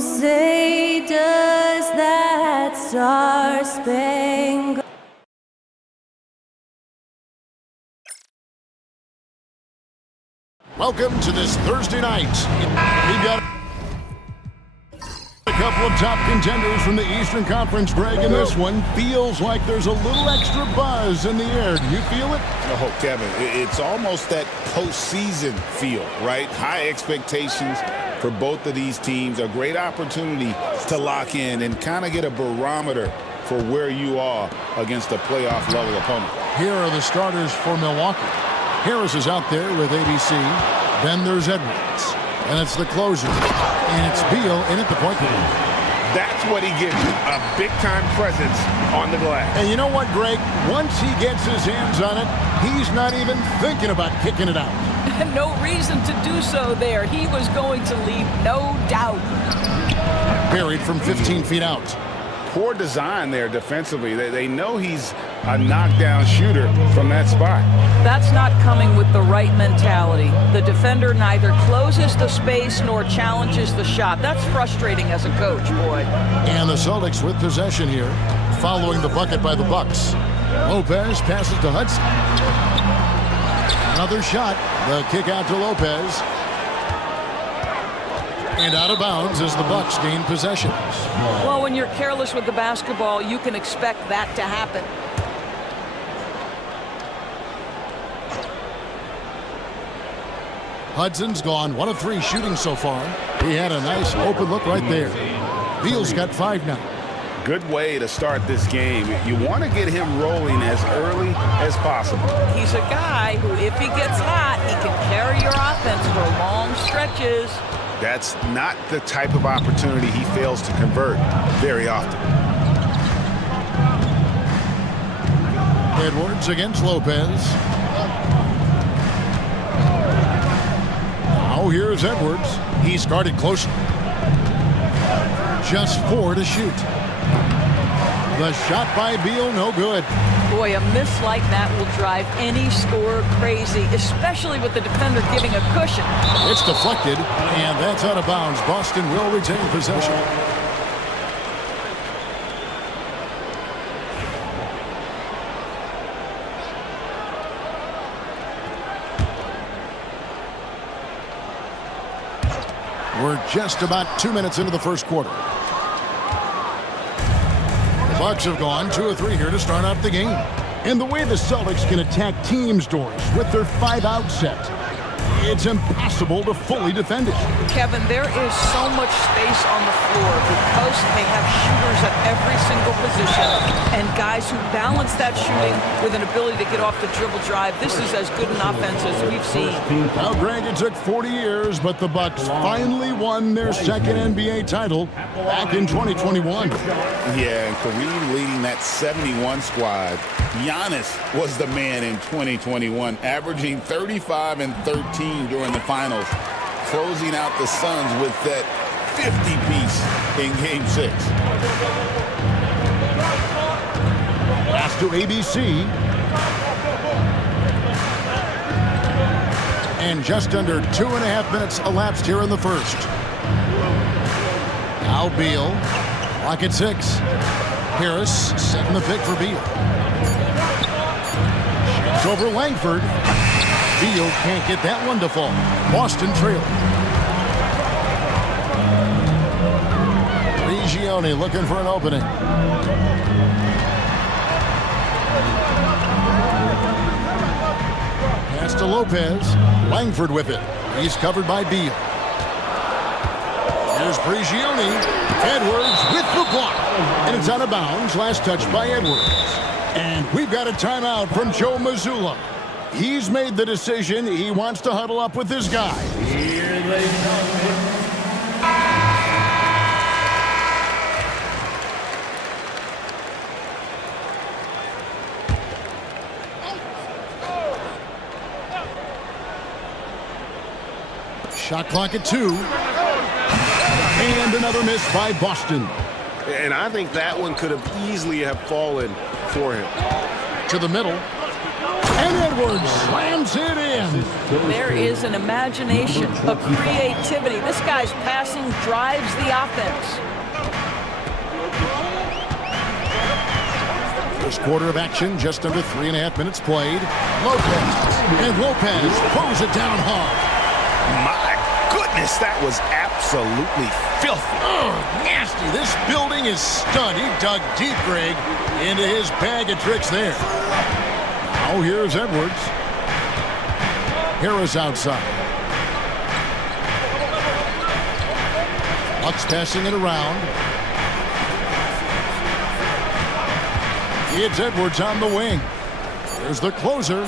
say, does that star-spangled... Welcome to this Thursday night. We've got a couple of top contenders from the Eastern Conference, Greg, and this one feels like there's a little extra buzz in the air. Do you feel it? Oh, Kevin, it's almost that postseason feel, right? High expectations for both of these teams. A great opportunity to lock in and kind of get a barometer for where you are against a playoff-level opponent. Here are the starters for Milwaukee. Harris is out there with ABC. Then there's Edwards. And it's the closer. And it's Beal in at the point guard. That's what he gives you, a big-time presence on the glass. And you know what, Greg? Once he gets his hands on it, he's not even thinking about kicking it out. No reason to do so there. He was going to leave, no doubt. Buried from 15 feet out. Poor design there defensively. They know he's a knockdown shooter from that spot. That's not coming with the right mentality. The defender neither closes the space nor challenges the shot. That's frustrating as a coach, boy. And the Celtics with possession here, following the bucket by the Bucks. Lopez passes to Hudson. Another shot. The kick out to Lopez. And out of bounds as the Bucks gain possession. Well, when you're careless with the basketball, you can expect that to happen. Hudson's gone 1 of 3 shooting so far. He had a nice open look right there. Beal's got 5 now. Good way to start this game. You want to get him rolling as early as possible. He's a guy who, if he gets hot, he can carry your offense for long stretches. That's not the type of opportunity he fails to convert very often. Edwards against Lopez. Now here's Edwards. He's guarded closely. Just 4 to shoot. The shot by Beal, no good. Boy, a miss like that will drive any scorer crazy, especially with the defender giving a cushion. It's deflected, and that's out of bounds. Boston will retain possession. We're just about 2 minutes into the first quarter. The Bucks have gone 2 of 3 here to start out the game. And the way the Celtics can attack teams' doors with their 5-out set, it's impossible to fully defend it. Kevin, there is so much space on the floor because they have shooters at every single position and guys who balance that shooting with an ability to get off the dribble drive. This is as good an offense as we've seen. Now, Greg, it took 40 years, but the Bucks finally won their second NBA title back in 2021. Yeah, and Kareem leading that 71 squad. Giannis was the man in 2021, averaging 35 and 13 during the finals, closing out the Suns with that 50-piece in Game 6. Pass to ABC. And just under 2.5 minutes elapsed here in the first. Now Beal. Clock at 6. Harris setting the pick for Beal. Shoots over Langford. Beal can't get that one to fall. Boston trail. Prigioni looking for an opening. Pass to Lopez. Langford with it. He's covered by Beal. Here's Prigioni. Edwards with the block. And it's out of bounds. Last touch by Edwards. And we've got a timeout from Joe Mazzulla. He's made the decision. He wants to huddle up with his guy. Here, ladies and gentlemen. Shot clock at 2. And another miss by Boston. And I think that one could have easily have fallen for him. To the middle. And Edwards slams it in. There is an imagination, a creativity. This guy's passing drives the offense. First quarter of action, just under 3.5 minutes played. Lopez, and Lopez throws it down hard. My goodness, that was absolutely filthy. Oh, nasty. This building is stunned. He dug deep, Greg, into his bag of tricks there. Now here's Edwards. Harris outside. Bucks passing it around. It's Edwards on the wing. There's the closer.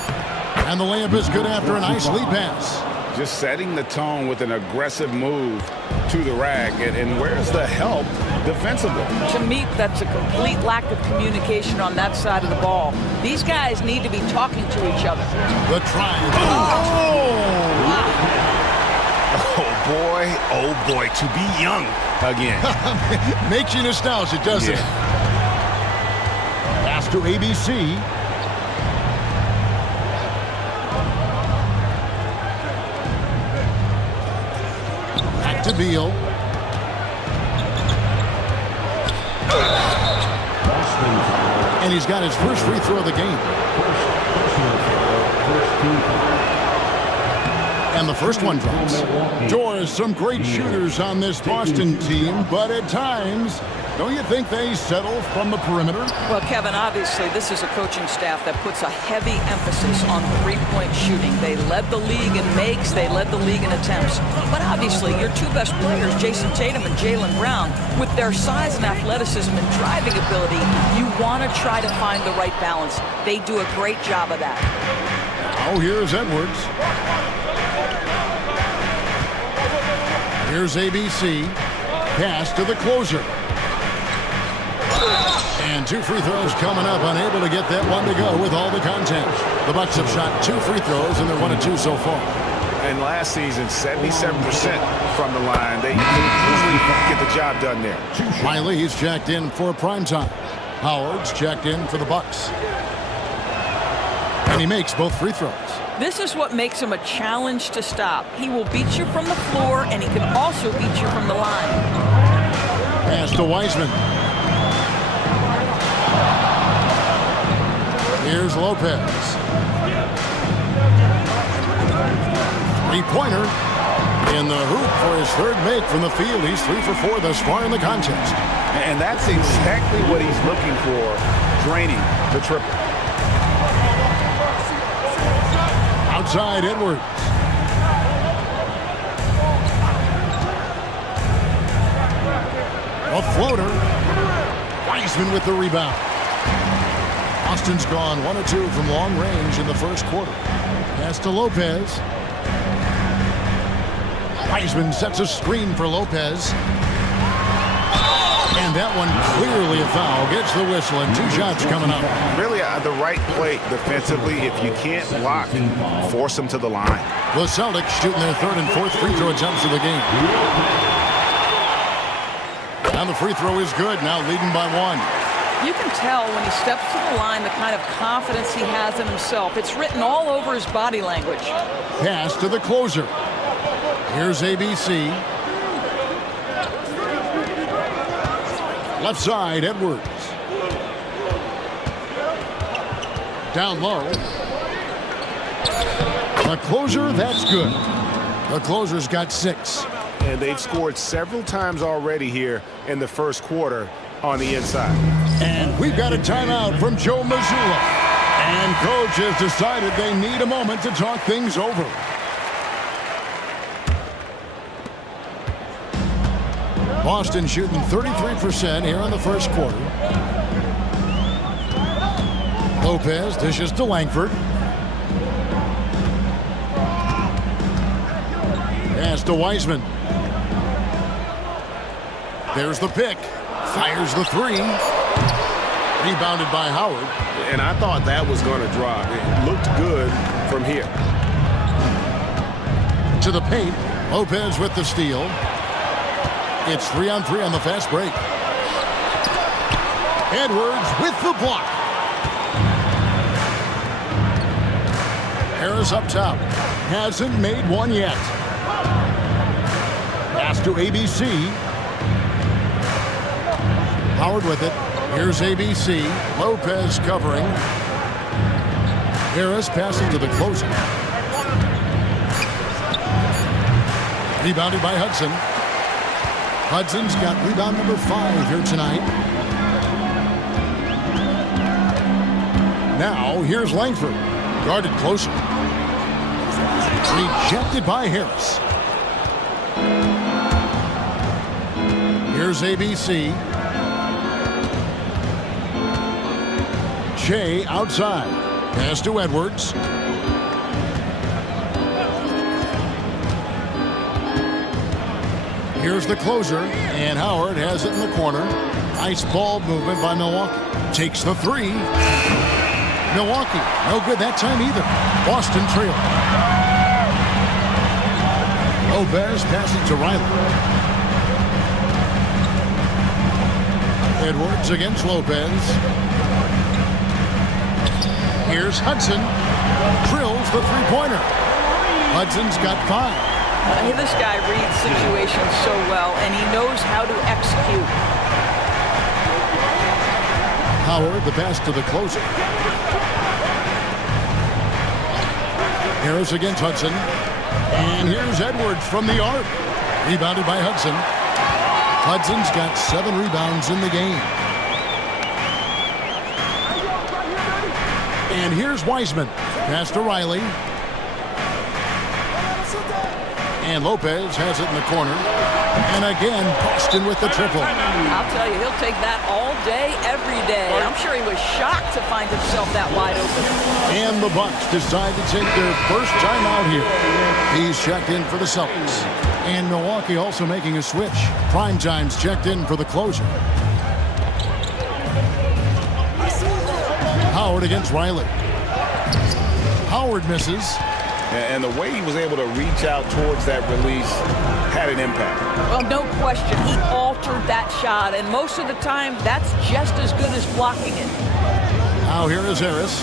And the layup is good after a nice lead pass. Just setting the tone with an aggressive move to the rack. And where's the help defensively? To me, that's a complete lack of communication on that side of the ball. These guys need to be talking to each other. The triangle. Oh boy, to be young again. Makes you nostalgic, doesn't it? Pass to ABC. Back to Beal. And he's got his first free throw of the game. And the first one drops. Doors, some great shooters on this Boston team, but at times, don't you think they settle from the perimeter? Well, Kevin, obviously, this is a coaching staff that puts a heavy emphasis on three-point shooting. They led the league in makes, they led the league in attempts. But obviously, your two best players, Jason Tatum and Jaylen Brown, with their size and athleticism and driving ability, you want to try to find the right balance. They do a great job of that. Oh, here's Edwards. Here's ABC. Pass to the closer. And two free throws coming up, unable to get that one to go with all the contact. The Bucks have shot 2 free throws, and they're 1 of 2 so far. And last season, 77% from the line. They usually get the job done there. Riley, he's checked in for prime time. Howard's checked in for the Bucks. And he makes both free throws. This is what makes him a challenge to stop. He will beat you from the floor, and he can also beat you from the line. Pass to Wiseman. Here's Lopez. Three-pointer in the hoop for his third make from the field. He's 3 for 4 thus far in the contest. And that's exactly what he's looking for, draining the triple. Outside Edwards. A floater. Wiseman with the rebound. Austin's gone 1 of 2 from long range in the first quarter. Pass to Lopez. Wiseman sets a screen for Lopez. And that one clearly a foul. Gets the whistle and 2 shots coming up. Really the right play defensively. If you can't block, force them to the line. The Celtics shooting their 3rd and 4th free throw attempts of the game. And the free throw is good, now leading by 1. You can tell when he steps to the line the kind of confidence he has in himself. It's written all over his body language. Pass to the closer. Here's ABC. Left side, Edwards. Down low. The closer, that's good. The closer's got 6. And they've scored several times already here in the first quarter on the inside. And we've got a timeout from Joe Mazzulla. And coach has decided they need a moment to talk things over. Boston shooting 33% here in the first quarter. Lopez dishes to Langford. Pass to Wiseman. There's the pick. Fires the 3. Rebounded by Howard. And I thought that was going to drop. It looked good from here. To the paint. Lopez with the steal. It's 3-on-3 on the fast break. Edwards with the block. Harris up top. Hasn't made one yet. Pass to ABC. Howard with it. Here's ABC. Lopez covering. Harris passing to the closer. Rebounded by Hudson. Hudson's got rebound number 5 here tonight. Now, here's Langford. Guarded closer. Rejected by Harris. Here's ABC. Shea outside. Pass to Edwards. Here's the closer, and Howard has it in the corner. Nice ball movement by Milwaukee. Takes the 3. Milwaukee, no good that time either. Boston trail. Lopez passes to Riley. Edwards against Lopez. Here's Hudson. Drills the three-pointer. Hudson's got 5. This guy reads situations so well, and he knows how to execute. Howard, the pass to the closer. Harris against Hudson. And here's Edwards from the arc. Rebounded by Hudson. Hudson's got 7 rebounds in the game. And here's Wiseman. Pass to Riley. And Lopez has it in the corner. And again, Boston with the triple. I'll tell you, he'll take that all day, every day. I'm sure he was shocked to find himself that wide open. And the Bucks decide to take their first time out here. He's checked in for the Celtics. And Milwaukee also making a switch. Primetime's checked in for the closer. Howard against Riley. Howard misses. And the way he was able to reach out towards that release had an impact. Well, no question. He altered that shot, and most of the time, that's just as good as blocking it. Now here is Harris.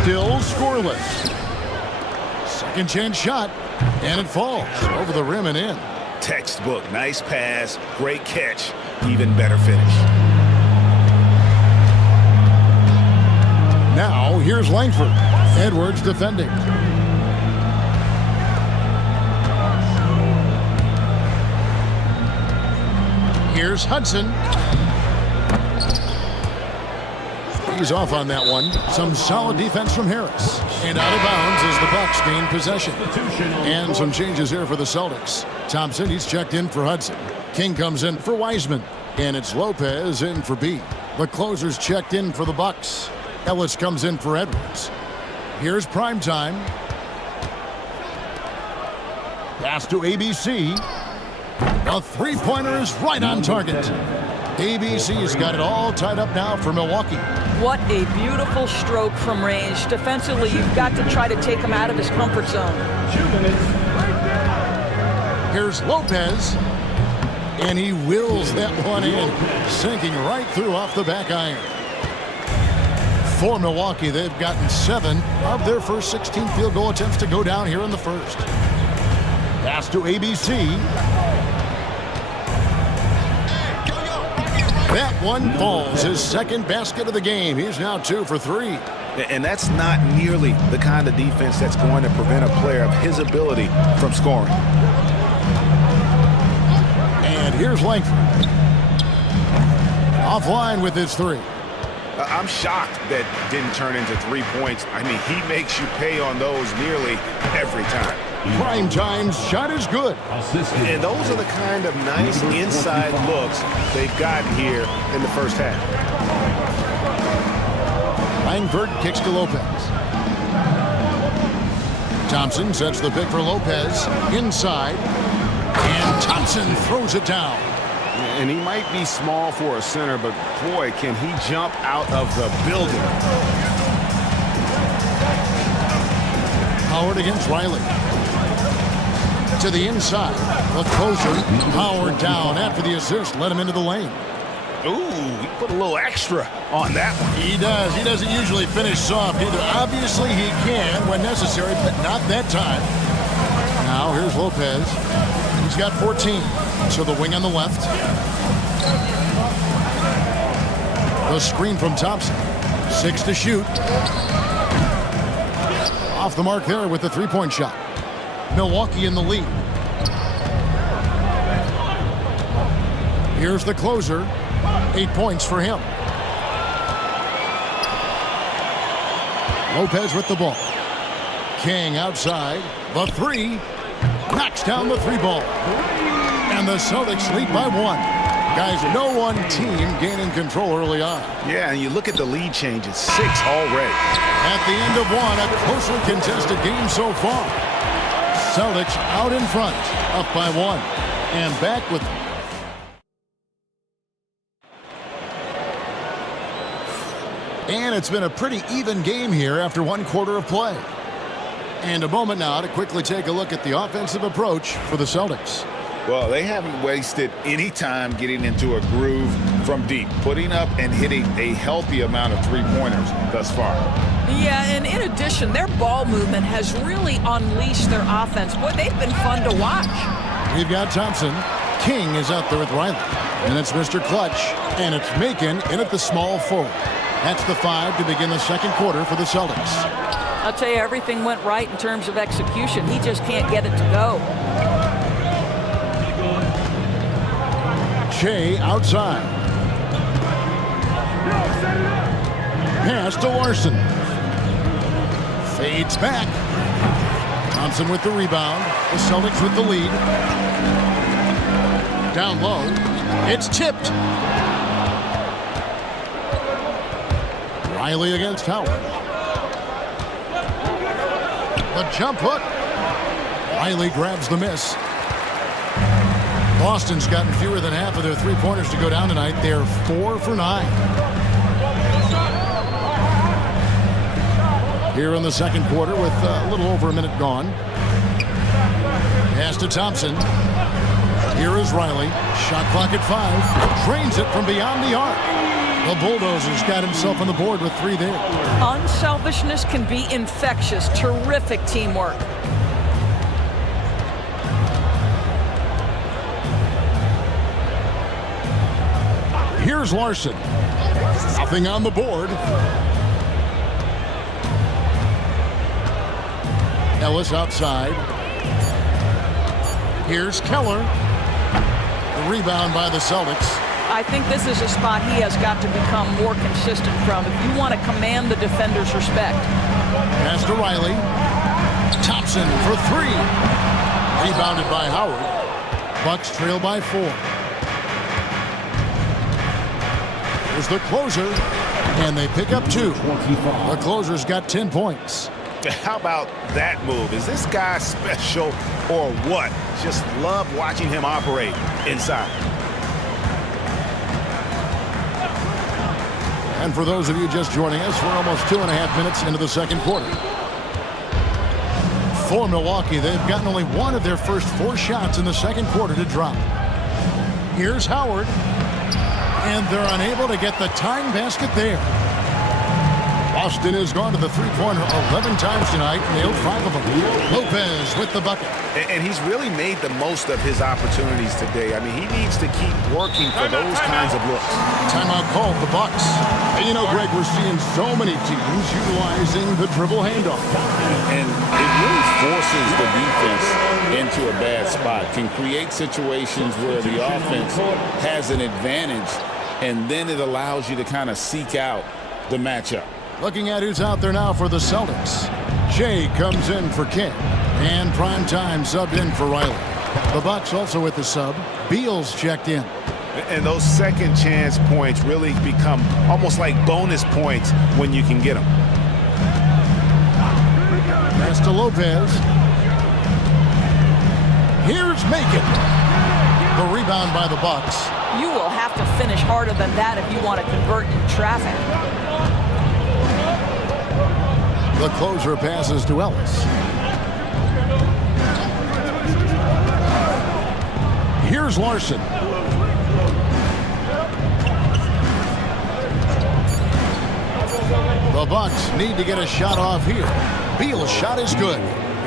Still scoreless. Second chance shot, and it falls over the rim and in. Textbook. Nice pass. Great catch. Even better finish. Now here's Langford. Edwards defending. Here's Hudson. He's off on that one. Some solid defense from Harris. And out of bounds as the Bucks gain possession. And some changes here for the Celtics. Thompson, he's checked in for Hudson. King comes in for Wiseman. And it's Lopez in for B. The closer's checked in for the Bucks. Ellis comes in for Edwards. Here's Primetime. Pass to ABC. A three-pointer is right on target. ABC's got it all tied up now for Milwaukee. What a beautiful stroke from range. Defensively, you've got to try to take him out of his comfort zone. Here's Lopez. And he wills that one in, sinking right through off the back iron. For Milwaukee, they've gotten 7 of their first 16 field goal attempts to go down here in the first. Pass to ABC. That one falls, his second basket of the game. He's now 2 for 3. And that's not nearly the kind of defense that's going to prevent a player of his ability from scoring. And here's Langford. Offline with his 3. I'm shocked that didn't turn into 3 points. I mean, he makes you pay on those nearly every time. Primetime's shot is good. And those are the kind of nice inside looks they've gotten here in the first half. Langford kicks to Lopez. Thompson sets the pick for Lopez. Inside. And Thompson throws it down. And he might be small for a center, but boy, can he jump out of the building. Howard against Riley. To the inside. The closer. Howard down after the assist. Let him into the lane. Ooh, he put a little extra on that one. He does. He doesn't usually finish soft either. Obviously, he can when necessary, but not that time. Now, here's Lopez. He's got 14. So the wing on the left. The screen from Thompson. 6 to shoot. Off the mark there with the three-point shot. Milwaukee in the lead. Here's the closer. 8 points for him. Lopez with the ball. King outside. The three. Knocks down the three ball. And the Celtics lead by 1. Guys, no one team gaining control early on. Yeah, and you look at the lead changes. 6 already. At the end of 1, a closely contested game so far. Celtics out in front, up by 1. And back with... And it's been a pretty even game here after 1 quarter of play. And a moment now to quickly take a look at the offensive approach for the Celtics. Well, they haven't wasted any time getting into a groove from deep, putting up and hitting a healthy amount of three-pointers thus far. Yeah, and in addition, their ball movement has really unleashed their offense. Boy, they've been fun to watch. We've got Thompson. King is out there with Riley. And it's Mr. Clutch. And it's Macon in at the small forward. That's the 5 to begin the second quarter for the Celtics. I'll tell you, everything went right in terms of execution. He just can't get it to go. Shea outside. Pass to Larson. Fades back. Thompson with the rebound. The Celtics with the lead. Down low. It's tipped. Riley against Howard. The jump hook. Riley grabs the miss. Boston's gotten fewer than half of their three-pointers to go down tonight. They're 4 for 9. Here in the second quarter with a little over a minute gone. Pass to Thompson. Here is Riley. Shot clock at 5. Drains it from beyond the arc. The Bulldozer's got himself on the board with 3 there. Unselfishness can be infectious. Terrific teamwork. Here's Larson. Nothing on the board. Ellis outside. Here's Keller. The rebound by the Celtics. I think this is a spot he has got to become more consistent from if you want to command the defender's respect. Pass to Riley. Thompson for 3. Rebounded by Howard. Bucks trail by 4. Here's the closer, and they pick up 2. The closer's got 10 points. How about that move? Is this guy special or what? Just love watching him operate inside. And for those of you just joining us, we're almost 2.5 minutes into the second quarter. For Milwaukee, they've gotten only 1 of their first 4 shots in the second quarter to drop. Here's Howard. And they're unable to get the tying basket there. Boston has gone to the three-pointer 11 times tonight, nailed 5 of them. Lopez with the bucket. And he's really made the most of his opportunities today. I mean, he needs to keep working for those kinds of looks. Timeout called the Bucks. And you know, Greg, we're seeing so many teams utilizing the dribble handoff. And it really forces the defense into a bad spot. Can create situations where the offense has an advantage, and then it allows you to kind of seek out the matchup. Looking at who's out there now for the Celtics. Shea comes in for King. And primetime subbed in for Riley. The Bucks also with the sub. Beal's checked in. And those second chance points really become almost like bonus points when you can get them. Pass to Lopez. Here's Macon. The rebound by the Bucks. You will have to finish harder than that if you want to convert in traffic. The closer passes to Ellis. Here's Larson. The Bucks need to get a shot off here. Beal's shot is good.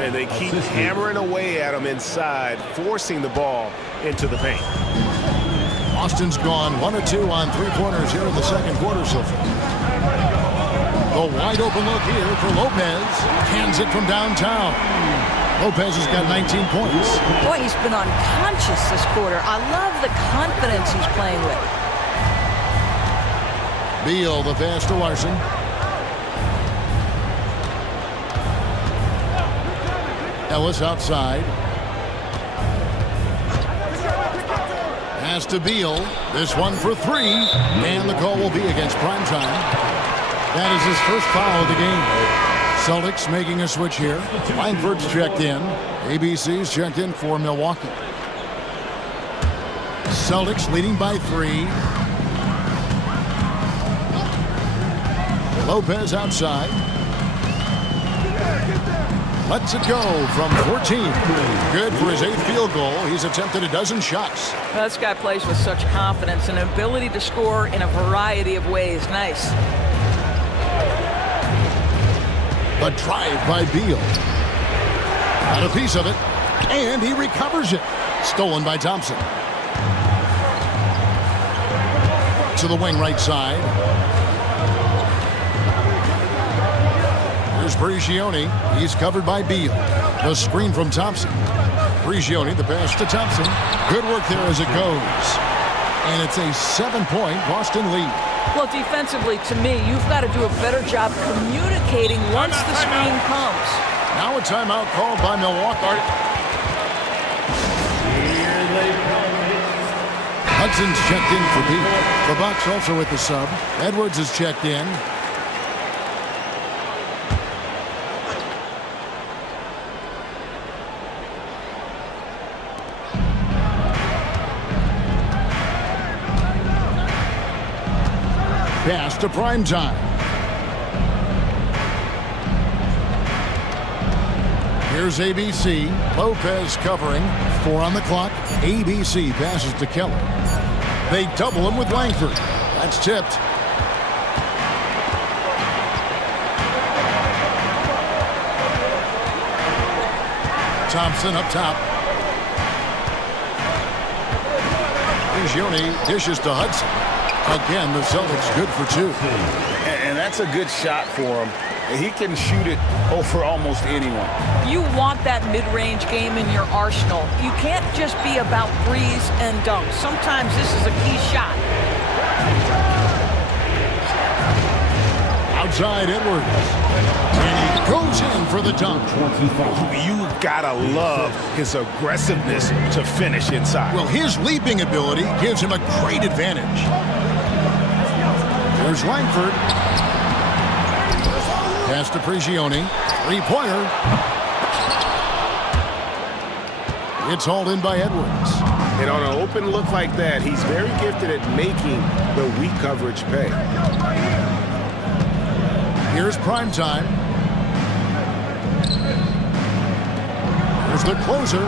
And they keep hammering away at him inside, forcing the ball into the paint. Boston's gone 1 of 2 on three-pointers here in the second quarter so far. The wide open look here for Lopez. Cans it from downtown. Lopez has got 19 points. Boy, he's been unconscious this quarter. I love the confidence he's playing with. Beal, the pass to Larson. Ellis outside. Pass to Beal. This one for 3. And the call will be against Primetime. That is his first foul of the game. Celtics making a switch here. Langford's checked in. ABC's checked in for Milwaukee. Celtics leading by 3. Lopez outside. Lets it go from 14. Good for his 8th field goal. He's attempted a dozen shots. Well, this guy plays with such confidence and ability to score in a variety of ways. Nice. A drive by Beal. Got a piece of it. And he recovers it. Stolen by Thompson. To the wing right side. Here's Prigioni. He's covered by Beal. The screen from Thompson. Prigioni, the pass to Thompson. Good work there as it goes. And it's a 7-point Boston lead. Well, defensively, to me, you've got to do a better job communicating once the screen comes. Now a timeout called by Milwaukee. Hudson's checked in for Beal. The Bucks also with the sub. Edwards is checked in. Pass to Primetime. Here's ABC. Lopez covering. 4 on the clock. ABC passes to Keller. They double him with Langford. That's tipped. Thompson up top. Prigioni dishes to Hudson. Again, the Celtics good for 2. And that's a good shot for him. He can shoot it over almost anyone. You want that mid-range game in your arsenal. You can't just be about threes and dunks. Sometimes this is a key shot. Outside Edwards. And he goes in for the dunk. You gotta love his aggressiveness to finish inside. Well, his leaping ability gives him a great advantage. There's Langford. Pass to Prigioni. 3-pointer. It's hauled in by Edwards. And on an open look like that, he's very gifted at making the weak coverage pay. Here's Primetime. Here's the closer.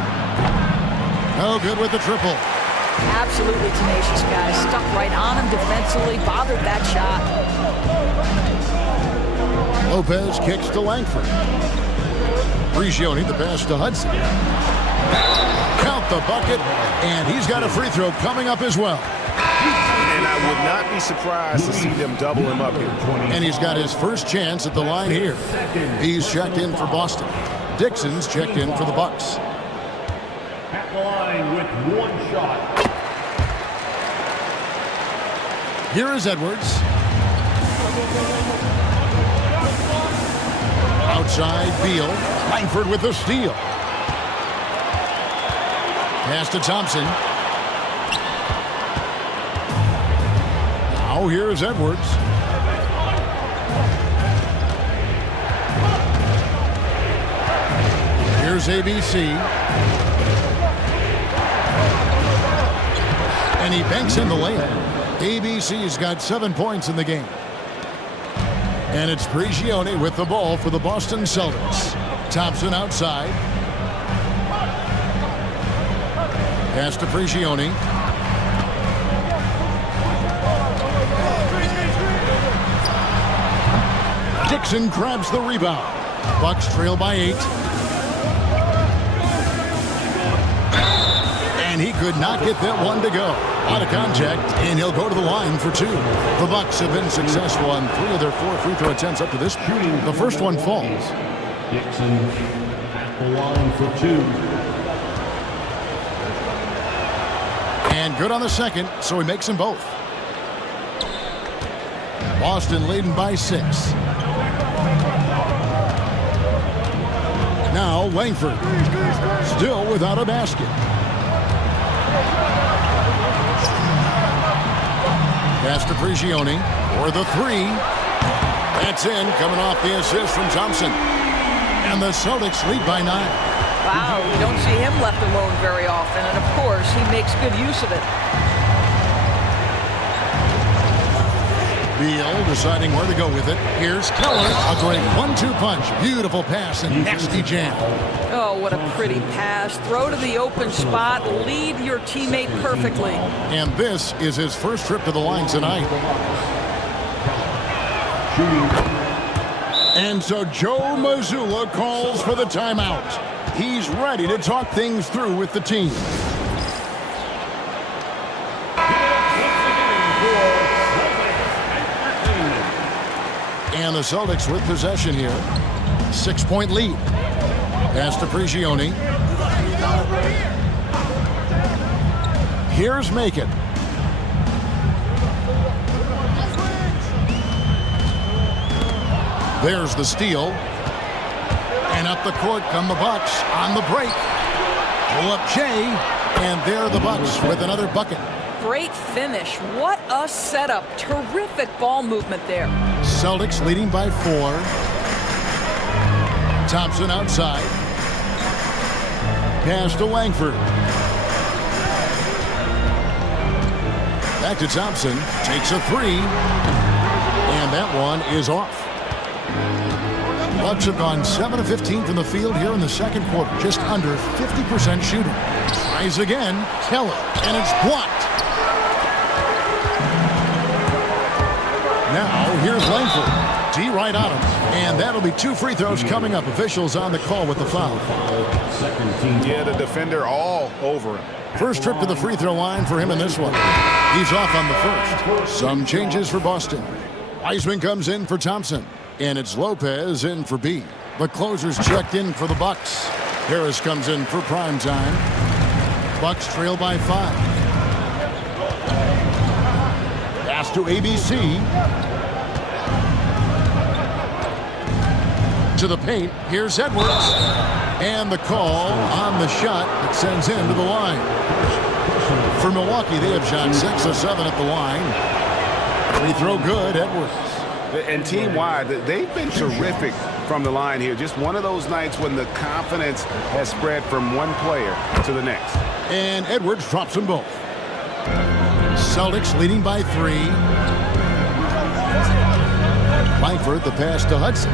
No good with the triple. Absolutely tenacious guy. Stuck right on him defensively. Bothered that shot. Lopez kicks to Langford. Prigioni, the pass to Hudson. Count the bucket, and he's got a free throw coming up as well. And I would not be surprised to see them double him up here. And he's got his first chance at the line here. He's checked in for Boston. Dixon's checked in for the Bucks. At the line with 1 shot. Here is Edwards. Outside Beal. Langford with the steal. Pass to Thompson. Now here's Edwards. Here's ABC. And he banks in the layup. ABC's got 7 points in the game. And it's Prigioni with the ball for the Boston Celtics. Thompson outside. Pass to Prigioni. Dixon grabs the rebound. Bucks trail by 8. And he could not get that one to go. Out of contact, and he'll go to the line for 2. The Bucks have been successful on 3 of their 4 free throw attempts up to this point. The first one falls. Dixon at the line for 2. And good on the second, so he makes them both. Boston leading by 6. Now Langford, still without a basket. Pass to Prigioni for the 3. That's in, coming off the assist from Thompson. And the Celtics lead by 9. Wow, you don't see him left alone very often, and of course, he makes good use of it. Beal deciding where to go with it. Here's Keller. A great 1-2 punch. Beautiful pass and nasty jam. Oh, what a pretty pass. Throw to the open spot. Lead your teammate perfectly. And this is his first trip to the line tonight. And so Joe Mazzulla calls for the timeout. He's ready to talk things through with the team. And the Celtics with possession here. 6-point lead. Pass to Prigioni. Here's Macon. There's the steal. And up the court come the Bucks on the break. Pull up Jay. And there are the Bucks with another bucket. Great finish. What a setup. Terrific ball movement there. Celtics leading by 4. Thompson outside. Pass to Langford. Back to Thompson. Takes a 3. And that one is off. Bucks have gone 7 of 15 from the field here in the second quarter. Just under 50% shooting. Tries again. Keller. And it's blocked. Now, here's Langford. D right on him. And that'll be 2 free throws coming up. Officials on the call with the foul. Yeah, the defender all over him. First trip to the free throw line for him in this one. He's off on the first. Some changes for Boston. Wiseman comes in for Thompson. And it's Lopez in for B. The closer's checked in for the Bucks. Harris comes in for prime time. Bucks trail by 5. Pass to ABC. To the paint. Here's Edwards. And the call on the shot that sends him to the line. For Milwaukee, they have shot 6 of 7 at the line. Free throw good, Edwards. And team-wide, they've been terrific from the line here. Just one of those nights when the confidence has spread from one player to the next. And Edwards drops them both. Celtics leading by 3. Langford, the pass to Hudson.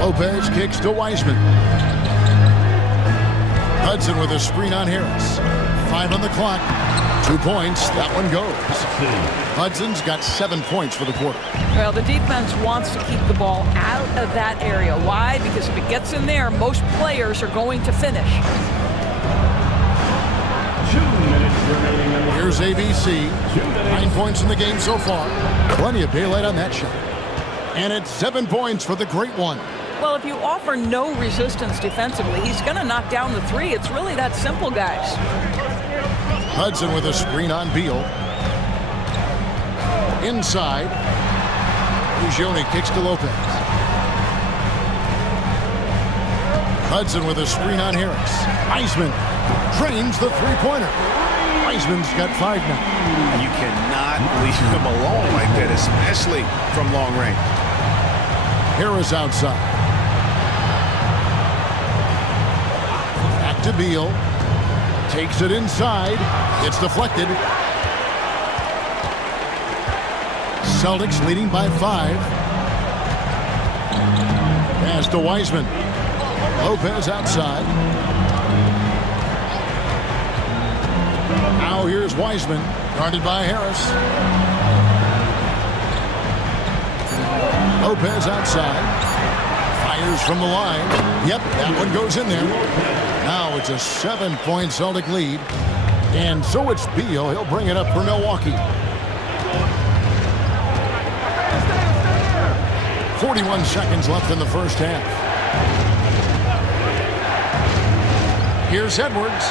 Lopez kicks to Wiseman. Hudson with a screen on Harris. 5 on the clock. 2 points. That one goes. Hudson's got 7 points for the quarter. Well, the defense wants to keep the ball out of that area. Why? Because if it gets in there, most players are going to finish. 2 minutes remaining. Here's ABC. 9 points in the game so far. Plenty of daylight on that shot. And it's 7 points for the great one. Well, if you offer no resistance defensively, he's going to knock down the 3. It's really that simple, guys. Hudson with a screen on Beal. Inside. Prigioni kicks to Lopez. Hudson with a screen on Harris. Wiseman drains the three-pointer. Wiseman's got 5 now. And you cannot leave him alone like that, especially from long range. Harris outside. Back to Beal. Takes it inside. It's deflected. Celtics leading by 5. Pass to Wiseman. Lopez outside. Now here's Wiseman. Guarded by Harris. Lopez outside. Fires from the line. Yep, that one goes in there. Now it's a 7-point Celtic lead. And so it's Beal. He'll bring it up for Milwaukee. 41 seconds left in the first half. Here's Edwards.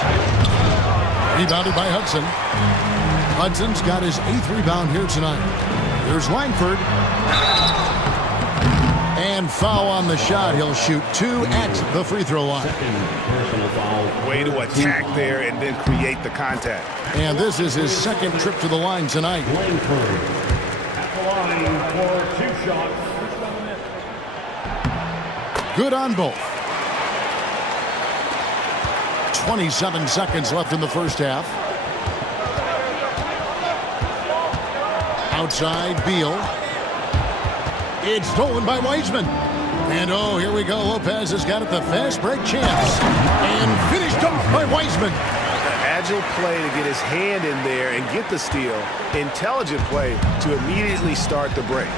Rebounded by Hudson. Hudson's got his 8th rebound here tonight. Here's Langford. And foul on the shot. He'll shoot 2 at the free throw line. Way to attack there and then create the contact. And this is his 2nd trip to the line tonight. Langford at the line for 2 shots. Good on both. 27 seconds left in the first half. Outside, Beal. It's stolen by Wiseman. And oh, here we go. Lopez has got it, the fast break chance. And finished off by Wiseman. Agile play to get his hand in there and get the steal. Intelligent play to immediately start the break.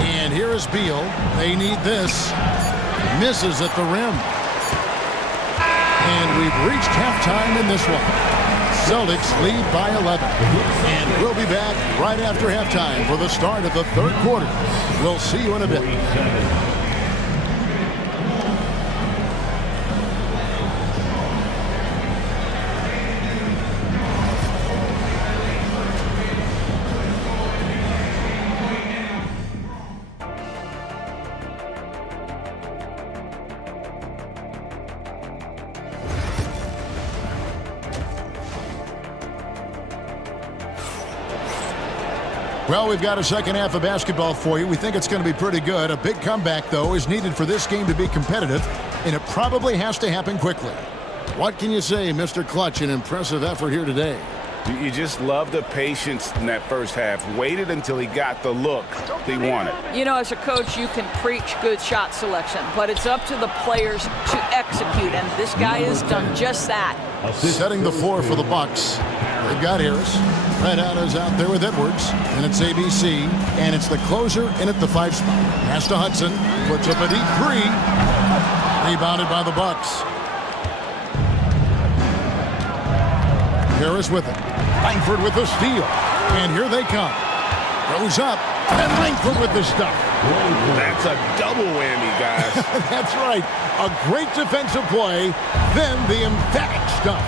And here is Beal. They need this. Misses at the rim. And we've reached halftime in this one. Celtics lead by 11. And we'll be back right after halftime for the start of the 3rd quarter. We'll see you in a bit. Well, we've got a second half of basketball for you. We think it's going to be pretty good. A big comeback, though, is needed for this game to be competitive, and it probably has to happen quickly. What can you say, Mr. Clutch? An impressive effort here today. You just love the patience in that first half. Waited until he got the look he wanted. You know, as a coach, you can preach good shot selection, but it's up to the players to execute, and this guy has done just that. Setting the floor for the Bucks. They've got Harris. Red Autos out there with Edwards. And it's ABC. And it's the closer in at the 5 spot. Pass to Hudson. Puts up a deep 3. Rebounded by the Bucks. Harris with it. Langford with the steal. And here they come. Goes up. And Langford with the stuff. That's a double whammy, guys. That's right. A great defensive play. Then the emphatic stuff.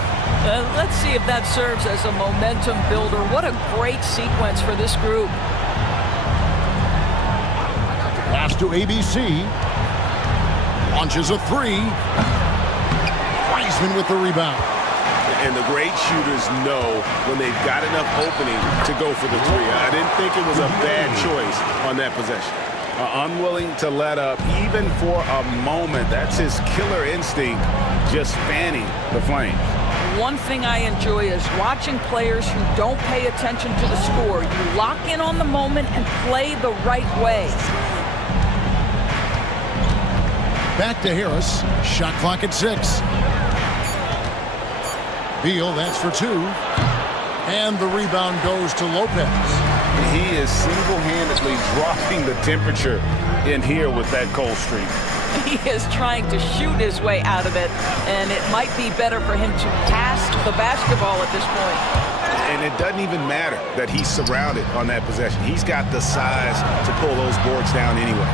Let's see if that serves as a momentum builder. What a great sequence for this group. Pass to ABC. Launches a 3. Wiseman with the rebound. And the great shooters know when they've got enough opening to go for the 3. I didn't think it was a bad choice on that possession. Unwilling to let up even for a moment. That's his killer instinct, just fanning the flames. One thing I enjoy is watching players who don't pay attention to the score. You lock in on the moment and play the right way. Back to Harris. Shot clock at 6. Beal, that's for 2. And the rebound goes to Lopez. He is single-handedly dropping the temperature in here with that cold streak. He is trying to shoot his way out of it, and it might be better for him to pass the basketball at this point. And it doesn't even matter that he's surrounded on that possession. He's got the size to pull those boards down anyway.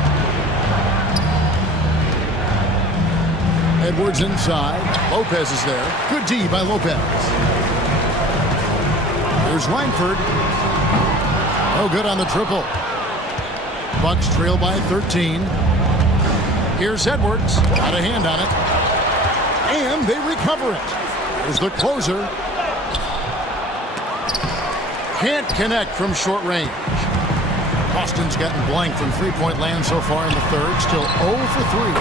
Edwards inside. Lopez is there. Good D by Lopez. Here's Langford. No good on the triple. Bucks trail by 13. Here's Edwards. Got a hand on it. And they recover it. Here's the closer. Can't connect from short range. Boston's gotten blank from three-point land so far in the third. Still 0 for 3.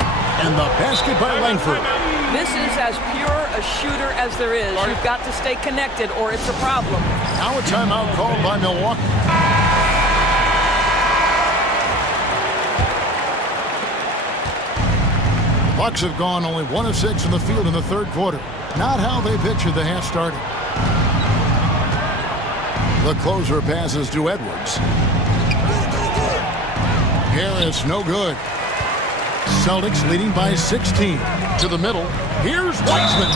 And the basket by Langford. This is as pure a shooter as there is. You've got to stay connected or it's a problem. Now a timeout called by Milwaukee. Bucks have gone only 1 of 6 in the field in the third quarter. Not how they pictured the half starting. The closer passes to Edwards. Harris, no good. Celtics leading by 16. To the middle. Here's Wiseman.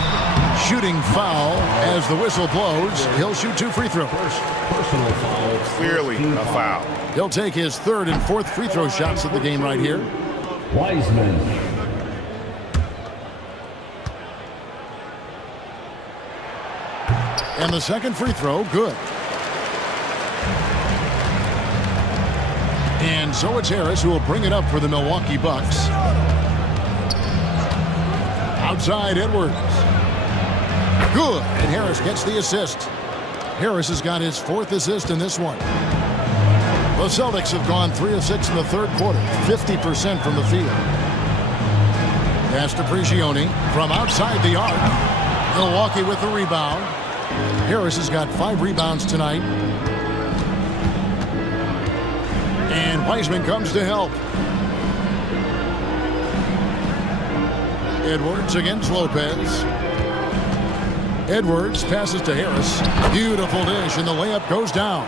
Shooting foul as the whistle blows. He'll shoot 2 free throws. Personal foul. Clearly a foul. He'll take his 3rd and 4th free throw shots of the game right here. Wiseman. And the 2nd free throw, good. And so it's Harris who will bring it up for the Milwaukee Bucks. Outside Edwards. Good. And Harris gets the assist. Harris has got his 4th assist in this one. The Celtics have gone 3 of 6 in the 3rd quarter, 50% from the field. Pass to Prigioni from outside the arc. Milwaukee with the rebound. Harris has got 5 rebounds tonight. And Wiseman comes to help. Edwards against Lopez. Edwards passes to Harris. Beautiful dish, and the layup goes down.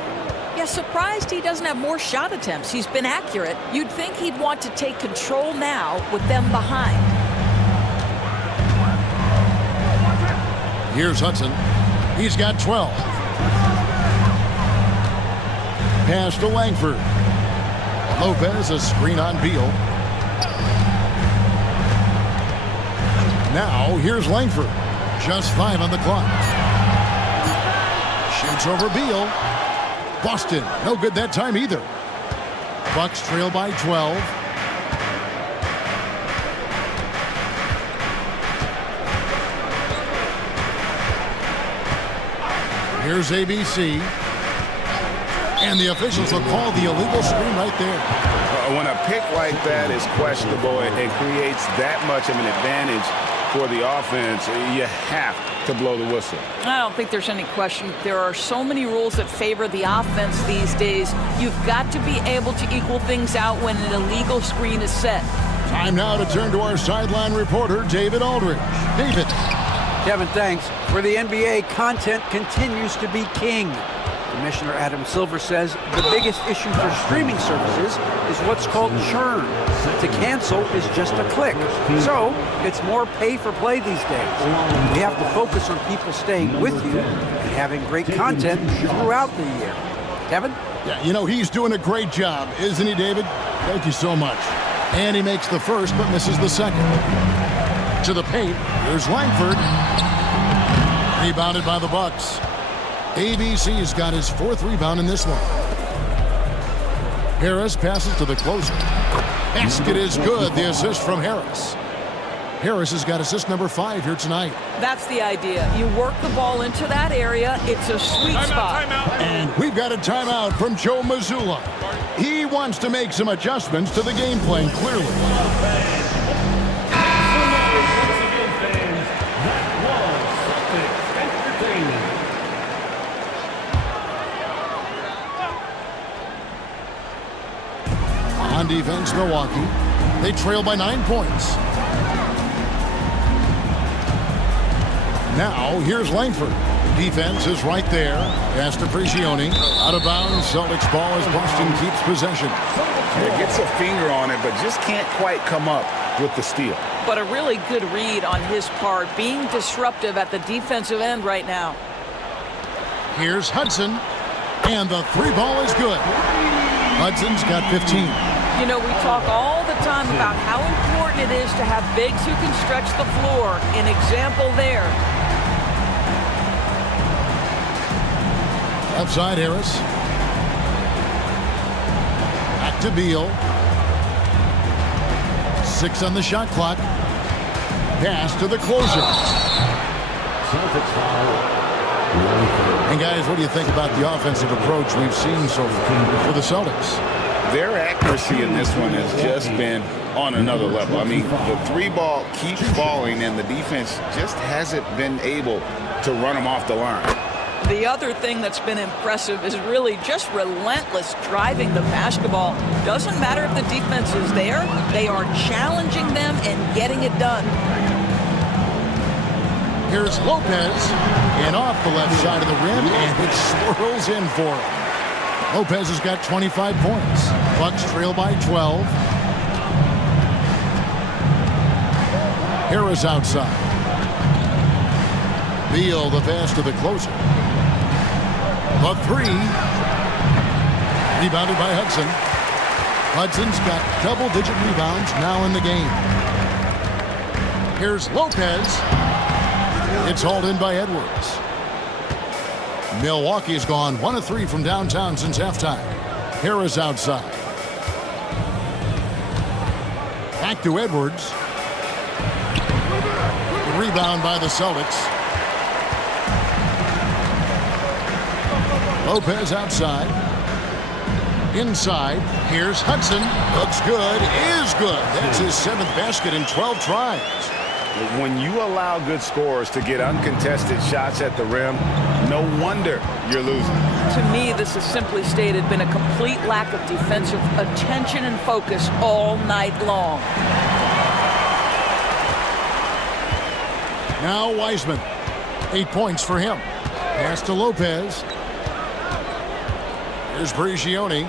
Yeah, surprised he doesn't have more shot attempts. He's been accurate. You'd think he'd want to take control now with them behind. Here's Hudson. He's got 12. Pass to Langford. Lopez, a screen on Beal. Now, here's Langford. Just 5 on the clock. Shoots over Beal. Boston, no good that time either. Bucks trail by 12. Here's ABC. And the officials will call the illegal screen right there. When a pick like that is questionable and creates that much of an advantage for the offense, you have to blow the whistle. I don't think there's any question. There are so many rules that favor the offense these days. You've got to be able to equal things out when an illegal screen is set. Time now to turn to our sideline reporter, David Aldridge. David. Kevin, thanks. For the NBA, content continues to be king. Commissioner Adam Silver says the biggest issue for streaming services is what's called churn. To cancel is just a click. So it's more pay for play these days. We have to focus on people staying with you and having great content throughout the year. Kevin? Yeah, you know, he's doing a great job, isn't he, David? Thank you so much. And he makes the first but misses the second. To the paint, here's Langford. Rebounded by the Bucks. ABC's got his 4th rebound in this one. Harris passes to the closer. Basket is good. The assist from Harris. Harris has got assist number 5 here tonight. That's the idea. You work the ball into that area. It's a sweet spot. And we've got a timeout from Joe Mazzulla. He wants to make some adjustments to the game plan, clearly. On defense, Milwaukee. They trail by 9 points. Now, here's Langford. Defense is right there. Pass to Prigioni. Out of bounds. Celtics ball as Boston keeps possession. Yeah, gets a finger on it, but just can't quite come up with the steal. But a really good read on his part, being disruptive at the defensive end right now. Here's Hudson. And the 3 ball is good. Hudson's got 15. You know, we talk all the time about how important it is to have bigs who can stretch the floor. An example there. Outside Harris. Back to Beal. 6 on the shot clock. Pass to the closer. And guys, what do you think about the offensive approach we've seen so far for the Celtics? Their accuracy in this one has just been on another level. I mean, the 3 ball keeps falling, and the defense just hasn't been able to run them off the line. The other thing that's been impressive is really just relentless driving the basketball. Doesn't matter if the defense is there, they are challenging them and getting it done. Here's Lopez, and off the left side of the rim, and it swirls in for him. Lopez has got 25 points. Bucks trail by 12. Harris outside. Beal, the pass to the closer. The three. Rebounded by Hudson. Hudson's got double-digit rebounds now in the game. Here's Lopez. It's hauled in by Edwards. Milwaukee's gone 1 of 3 from downtown since halftime. Harris outside. Back to Edwards. The rebound by the Celtics. Lopez outside. Inside. Here's Hudson. Looks good. Is good. That's his 7th basket in 12 tries. When you allow good scorers to get uncontested shots at the rim, no wonder you're losing. To me, this has simply stated been a complete lack of defensive attention and focus all night long. Now Wiseman. 8 points for him. Pass to Lopez. Here's Prigioni.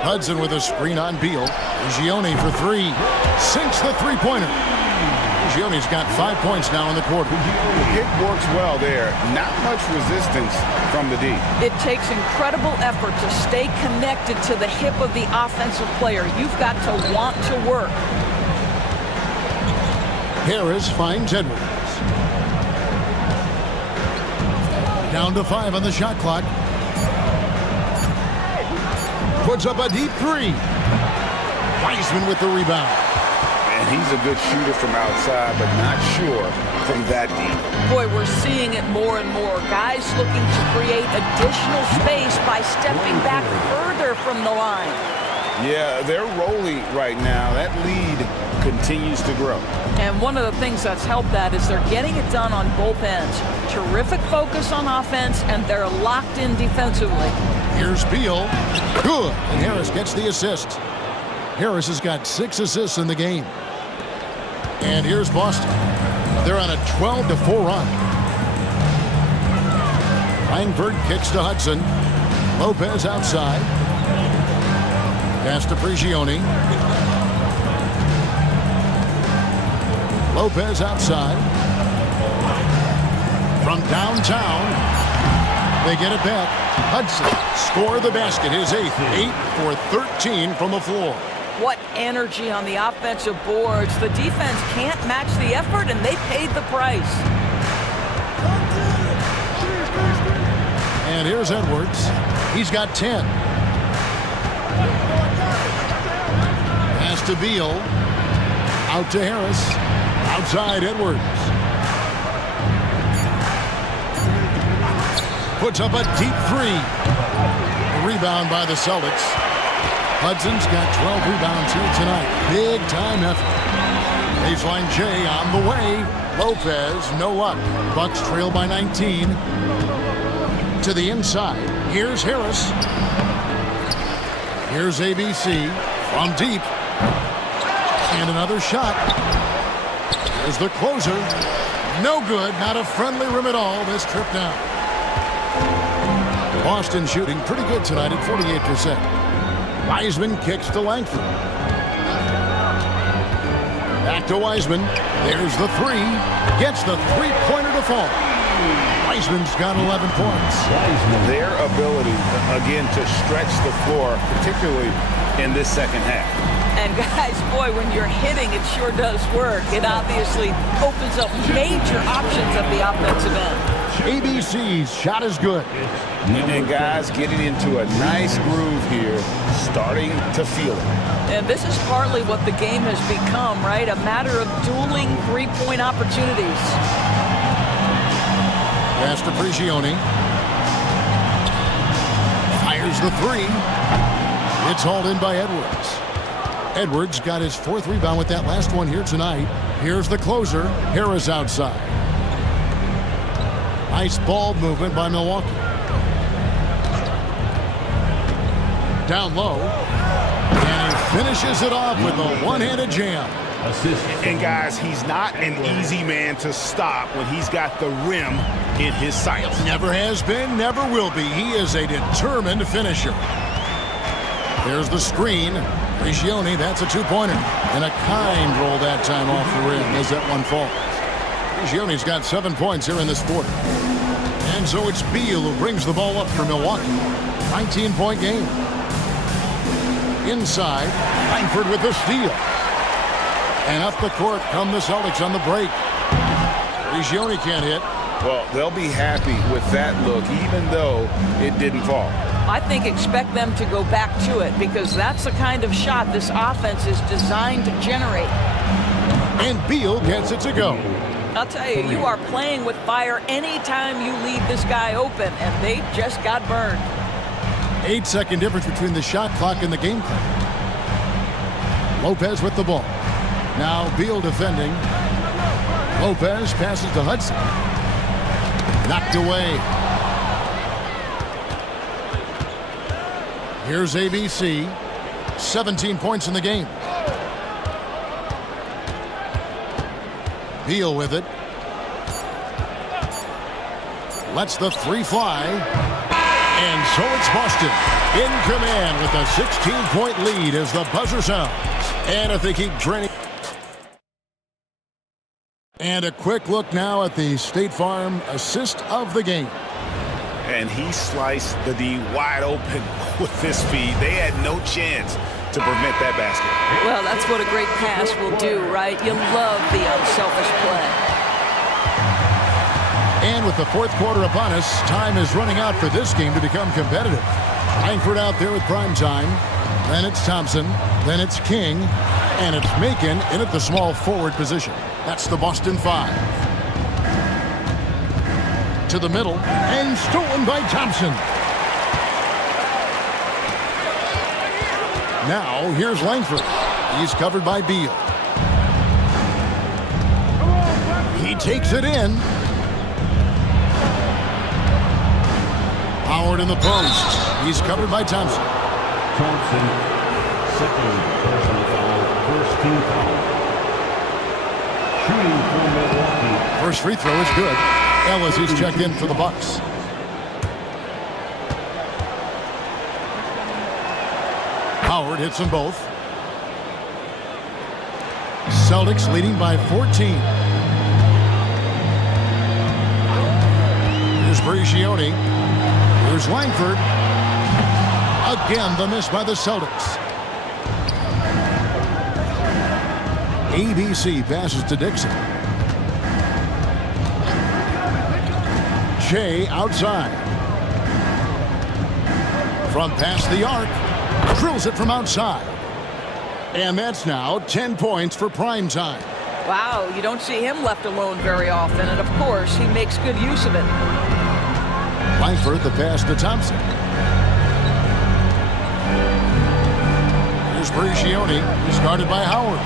Hudson with a screen on Beal. Prigioni for 3. Sinks the three-pointer. Prigioni's got 5 points now in the quarter. The pick works well there. Not much resistance from the D. It takes incredible effort to stay connected to the hip of the offensive player. You've got to want to work. Harris finds Edwards. Down to 5 on the shot clock. Puts up a deep 3. Wiseman with the rebound. And he's a good shooter from outside, but not sure from that deep. Boy, we're seeing it more and more. Guys looking to create additional space by stepping back further from the line. Yeah, they're rolling right now. That lead continues to grow. And one of the things that's helped that is they're getting it done on both ends. Terrific focus on offense, and they're locked in defensively. Here's Beal. Good. And Harris gets the assist. Harris has got 6 assists in the game. And here's Boston. They're on a 12-4 run. Langford kicks to Hudson. Lopez outside. Pass to Prigioni. Lopez outside. From downtown, they get it back. Hudson score the basket, his 8th. 8 for 13 from the floor. What energy on the offensive boards. The defense can't match the effort, and they paid the price. And here's Edwards. He's got 10. Pass to Beal. Out to Harris. Outside Edwards. Puts up a deep 3. A rebound by the Celtics. Hudson's got 12 rebounds here tonight. Big time effort. Baseline J on the way. Lopez, no luck. Bucks trail by 19. To the inside. Here's Harris. Here's ABC from deep. And another shot. Here's the closer. No good. Not a friendly rim at all this trip down. Boston shooting pretty good tonight at 48%. Wiseman kicks to Langford. Back to Wiseman. There's the 3. Gets the three-pointer to fall. Wiseman's got 11 points. Their ability, again, to stretch the floor, particularly in this second half. And guys, boy, when you're hitting, it sure does work. It obviously opens up major options at the offensive end. ABC's shot is good. And guys getting into a nice groove here, starting to feel it. And this is partly what the game has become, right? A matter of dueling three-point opportunities. Pass to Prigioni. Fires the 3. It's hauled in by Edwards. Edwards got his 4th rebound with that last one here tonight. Here's the closer. Harris outside. Nice ball movement by Milwaukee. Down low. And he finishes it off with a one-handed jam. Assist. And guys, he's not an easy man to stop when he's got the rim in his sights. Never has been, never will be. He is a determined finisher. There's the screen. Prigioni, that's a two-pointer. And a kind roll that time off the rim as that one falls. Prigioni's got 7 points here in this quarter. And so it's Beal who brings the ball up for Milwaukee. 19-point game. Inside, Langford with the steal. And up the court come the Celtics on the break. Prigioni can't hit. Well, they'll be happy with that look, even though it didn't fall. I think expect them to go back to it because that's the kind of shot this offense is designed to generate. And Beal gets it to go. I'll tell you, you are playing with fire anytime you leave this guy open, and they just got burned. 8-second difference between the shot clock and the game clock. Lopez with the ball. Now Beal defending. Lopez passes to Hudson. Knocked away. Here's ABC. 17 points in the game. Beal with it. Lets the three fly. And so it's Boston in command with a 16-point lead as the buzzer sounds. And if they keep training. And a quick look now at the State Farm assist of the game. And he sliced the D wide open with his feet. They had no chance to prevent that basket. Well, that's what a great pass will do, right? You love the unselfish play. And with the fourth quarter upon us, time is running out for this game to become competitive. Langford out there with prime time. Then it's Thompson. Then it's King. And it's Macon in at the small forward position. That's the Boston Five. To the middle. And stolen by Thompson. Now, here's Langford. He's covered by Beal. He takes it in. Howard in the post. He's covered by Thompson. Thompson, second personal foul, first team foul. Shooting for Milwaukee. First free throw is good. Ellis is checked in for the Bucks. Howard hits them both. Celtics leading by 14. Here's Prigioni. Here's Langford. Again, the miss by the Celtics. ABC passes to Dixon. Shea outside. From past the arc. Drills it from outside. And that's now 10 points for prime time. Wow, you don't see him left alone very often, and of course, he makes good use of it. Langford, the pass to Thompson. Here's Prigioni, who's guarded by Howard.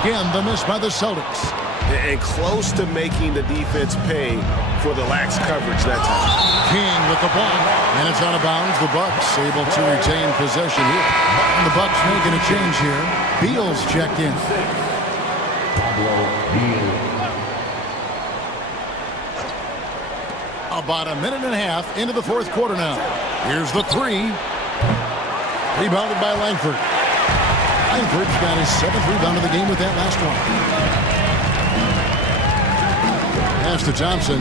Again, the miss by the Celtics. And close to making the defense pay for the lax coverage that time. King with the ball. And it's out of bounds. The Bucks able to retain possession here. And the Bucks making a change here. Beal's checked in. About a minute and a half into the fourth quarter now. Here's the three. Rebounded by Langford. Langford's got his 7th rebound of the game with that last one. Pass to Thompson.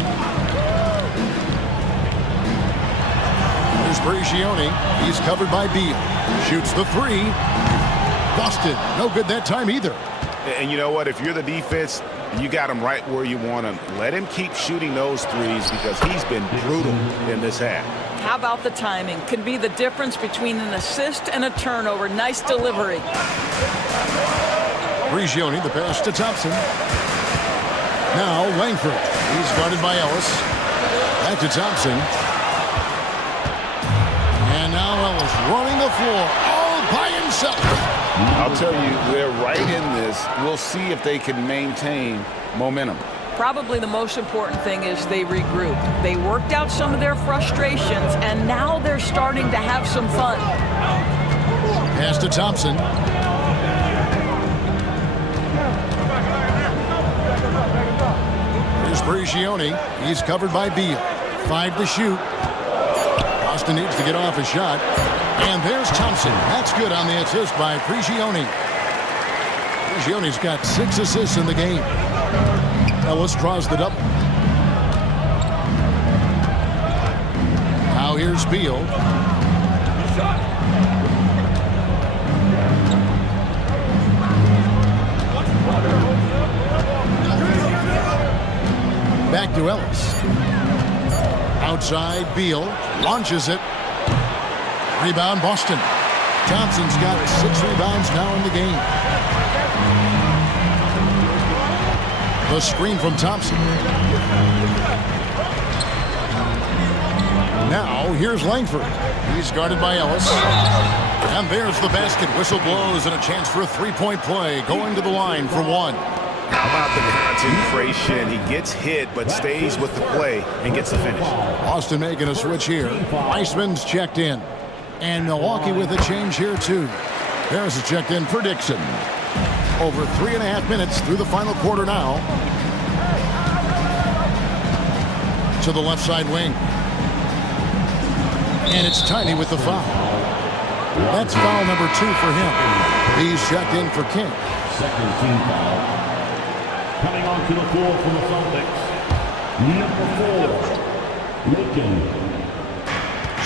Here's Prigioni. He's covered by Beal. Shoots the three. Busted. No good that time either. And you know what? If you're the defense, you got him right where you want him. Let him keep shooting those threes because he's been brutal in this half. How about the timing? Can be the difference between an assist and a turnover. Nice delivery. Prigioni, the pass to Thompson. Now Langford. He's guarded by Ellis. Back to Thompson. And now Ellis running the floor all by himself. I'll tell you, they're right in this. We'll see if they can maintain momentum. Probably the most important thing is they regroup. They worked out some of their frustrations, and now they're starting to have some fun. Pass to Thompson. Prigioni. He's covered by Beal. 5 to shoot. Boston needs to get off a shot. And there's Thompson. That's good on the assist by Prigioni. Prigioni's got 6 assists in the game. Ellis draws the double. Now here's Beal. Back to Ellis. Outside, Beal launches it. Rebound, Boston. Thompson's got 6 rebounds now in the game. The screen from Thompson. Now, here's Langford. He's guarded by Ellis. And there's the basket. Whistle blows and a chance for a three-point play. Going to the line for 1. How about the concentration? He gets hit, but stays with the play and gets the finish. Boston making a switch here. Weissman's checked in. And Milwaukee with a change here, too. Harris is checked in for Dixon. Over 3.5 minutes through the final quarter now. To the left side wing. And it's Tiny with the foul. That's foul number 2 for him. He's checked in for King. Second team foul. Coming onto the floor for the Celtics, number 4, Lincoln.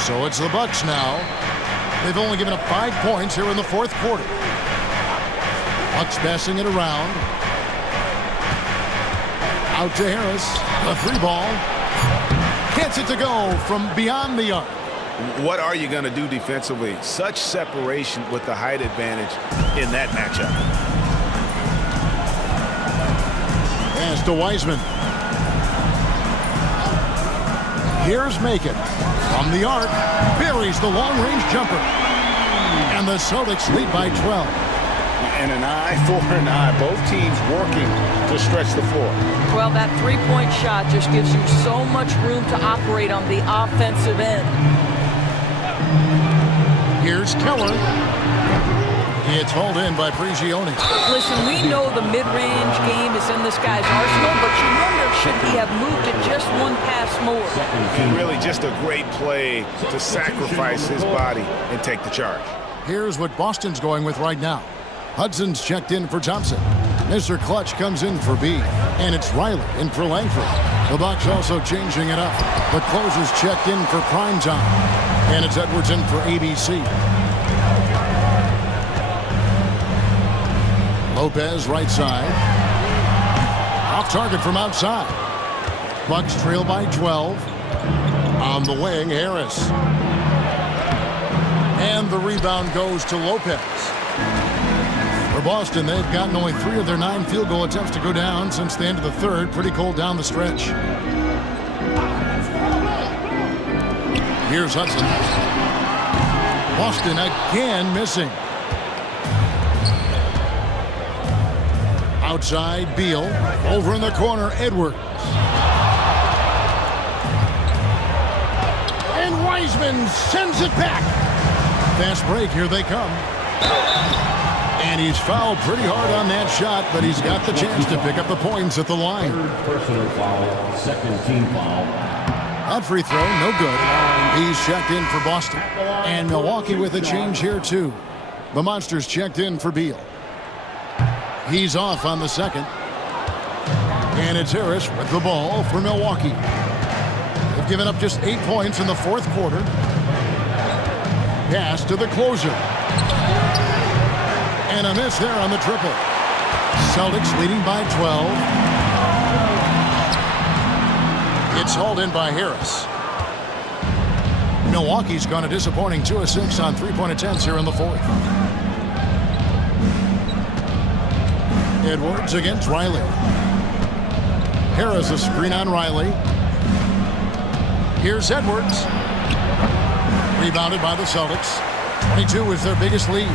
So it's the Bucks now. They've only given up 5 points here in the fourth quarter. Bucks passing it around. Out to Harris. A 3-ball. Gets it to go from beyond the arc. What are you going to do defensively? Such separation with the height advantage in that matchup. Pass to Wiseman. Here's Macon. From the arc, buries the long-range jumper. And the Celtics lead by 12. And an eye for an eye. Both teams working to stretch the floor. Well, that three-point shot just gives you so much room to operate on the offensive end. Here's Keller. It's hauled in by Prigioni. Listen, we know the mid-range game is in this guy's arsenal, but you wonder, should he have moved it just one pass more? And really just a great play to sacrifice his body and take the charge. Here's what Boston's going with right now. Hudson's checked in for Thompson. Mr. Clutch comes in for B. And it's Riley in for Langford. The Bucks also changing it up. The closer's checked in for prime time. And it's Edwards in for ABC. Lopez right side. Off target from outside. Bucks trail by 12. On the wing, Harris. And the rebound goes to Lopez. For Boston, they've gotten only 3 of their 9 field goal attempts to go down since the end of the third. Pretty cold down the stretch. Here's Hudson. Boston again missing. Outside, Beal. Over in the corner, Edwards. And Wiseman sends it back. Fast break, here they come. And he's fouled pretty hard on that shot, but he's got the chance to pick up the points at the line. Third personal foul, second team foul. That free throw, no good. He's checked in for Boston. And Milwaukee with a change here, too. The Monsters checked in for Beal. He's off on the second. And it's Harris with the ball for Milwaukee. They've given up just 8 points in the fourth quarter. Pass to the closer. And a miss there on the triple. Celtics leading by 12. It's hauled in by Harris. Milwaukee's gone a disappointing 2 of 6 on 3-point attempts here in the fourth. Edwards against Riley. Harris a screen on Riley. Here's Edwards. Rebounded by the Celtics. 22 is their biggest lead.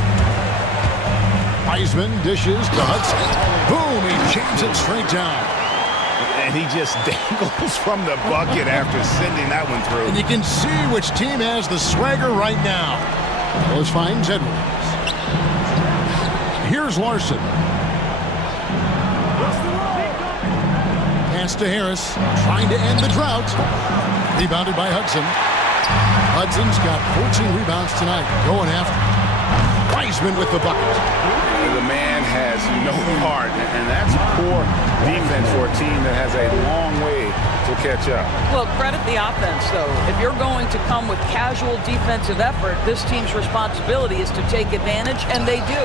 Wiseman dishes to Hudson. Boom, he jams it straight down. And he just dangles from the bucket after sending that one through. And you can see which team has the swagger right now. Ellis finds Edwards. Here's Larson. Pass to Harris, trying to end the drought. Rebounded by Hudson. Hudson's got 14 rebounds tonight, going after. Wiseman with the bucket. The man has no heart, and that's poor defense for a team that has a long way to catch up. Well, credit the offense, though. If you're going to come with casual defensive effort, this team's responsibility is to take advantage, and they do.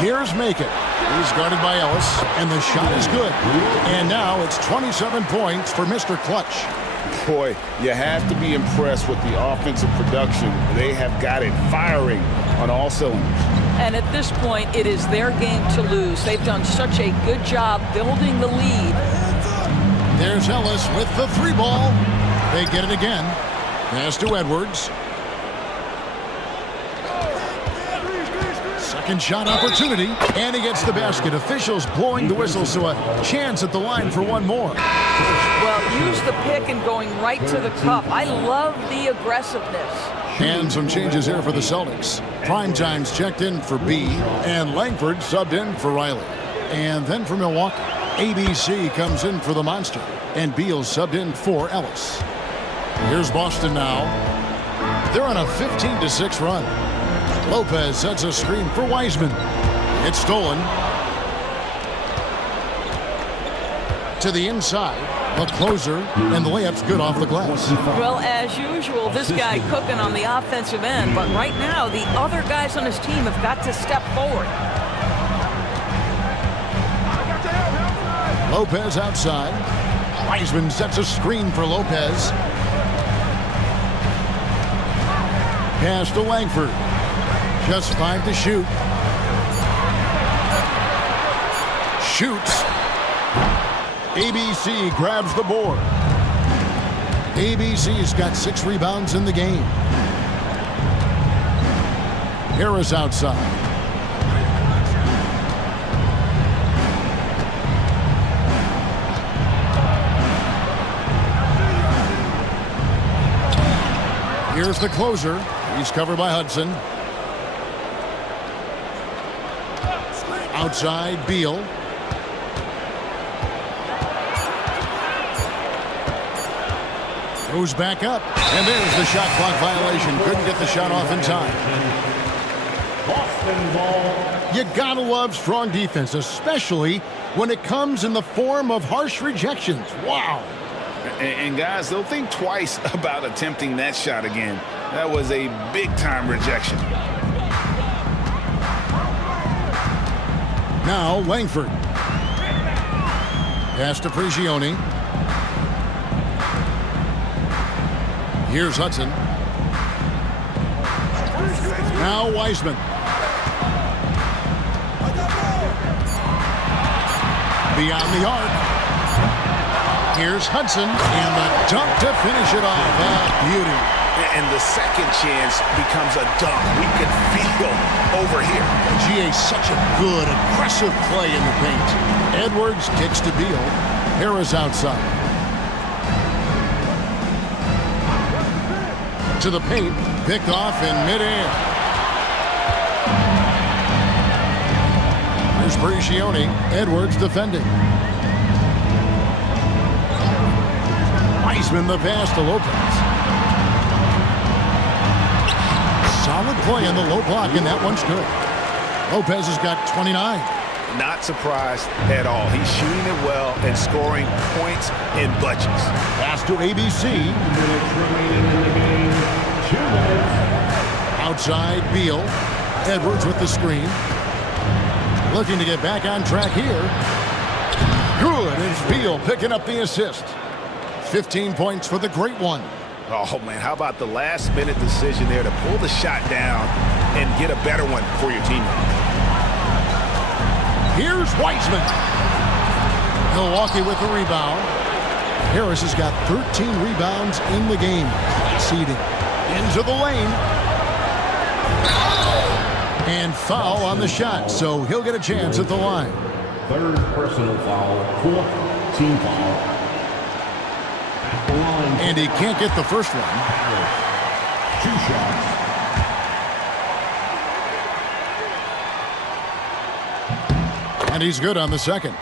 Here's Macon. He's guarded by Ellis, and the shot is good. And now it's 27 points for Mr. Clutch. Boy, you have to be impressed with the offensive production. They have got it firing on all cylinders. And at this point, it is their game to lose. They've done such a good job building the lead. There's Ellis with the three ball. They get it again. Pass to Edwards. Second shot opportunity, and he gets the basket. Officials blowing the whistle, so a chance at the line for one more. Well, use the pick and going right to the cup. I love the aggressiveness. And some changes here for the Celtics. Primetime's checked in for B, and Langford subbed in for Riley. And then for Milwaukee, ABC comes in for the Monster, and Beal subbed in for Ellis. Here's Boston now. They're on a 15-6 run. Lopez sets a screen for Wiseman. It's stolen. To the inside, the closer, and the layup's good off the glass. Well, as usual, this guy cooking on the offensive end, but right now, the other guys on his team have got to step forward. Lopez outside. Wiseman sets a screen for Lopez. Pass to Langford. Just 5 to shoot. Shoots. ABC grabs the board. ABC's got 6 rebounds in the game. Harris outside. Here's the closer. He's covered by Hudson. Outside, Beal. Goes back up. And there's the shot clock violation. Couldn't get the shot off in time. Boston ball. You gotta love strong defense, especially when it comes in the form of harsh rejections. Wow. And guys, they'll think twice about attempting that shot again. That was a big-time rejection. Now Langford. Pass to Prigioni. Here's Hudson. Now Wiseman. Beyond the arc. Here's Hudson, and the dunk to finish it off. Beauty. And the second chance becomes a dunk. We can feel over here. GA, such a good, aggressive play in the paint. Edwards kicks to Beal. Harris outside. To the paint, picked off in midair. Here's Prigioni. Edwards defending. Wiseman the pass to Lopez. Solid play in the low block, and that one's good. Lopez has got 29. Not surprised at all. He's shooting it well and scoring points in bunches. Pass to ABC. Minutes remaining in the game. 2 minutes. Outside, Beal. Edwards with the screen. Looking to get back on track here. Good, it's Beal picking up the assist. 15 points for the great one. Oh, man, how about the last-minute decision there to pull the shot down and get a better one for your teammate? Here's Wiseman. Milwaukee with the rebound. Harris has got 13 rebounds in the game. Seeding into the lane. And foul on the shot, so he'll get a chance at the line. Third personal foul. 4th team foul. At the line. And he can't get the first one. 2 shots. And he's good on the second.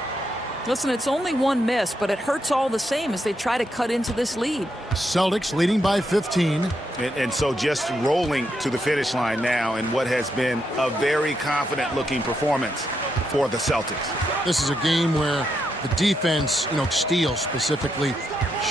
Listen, it's only one miss, but it hurts all the same as they try to cut into this lead. Celtics leading by 15. And so just rolling to the finish line now in what has been a very confident-looking performance for the Celtics. This is a game where the defense, steals specifically,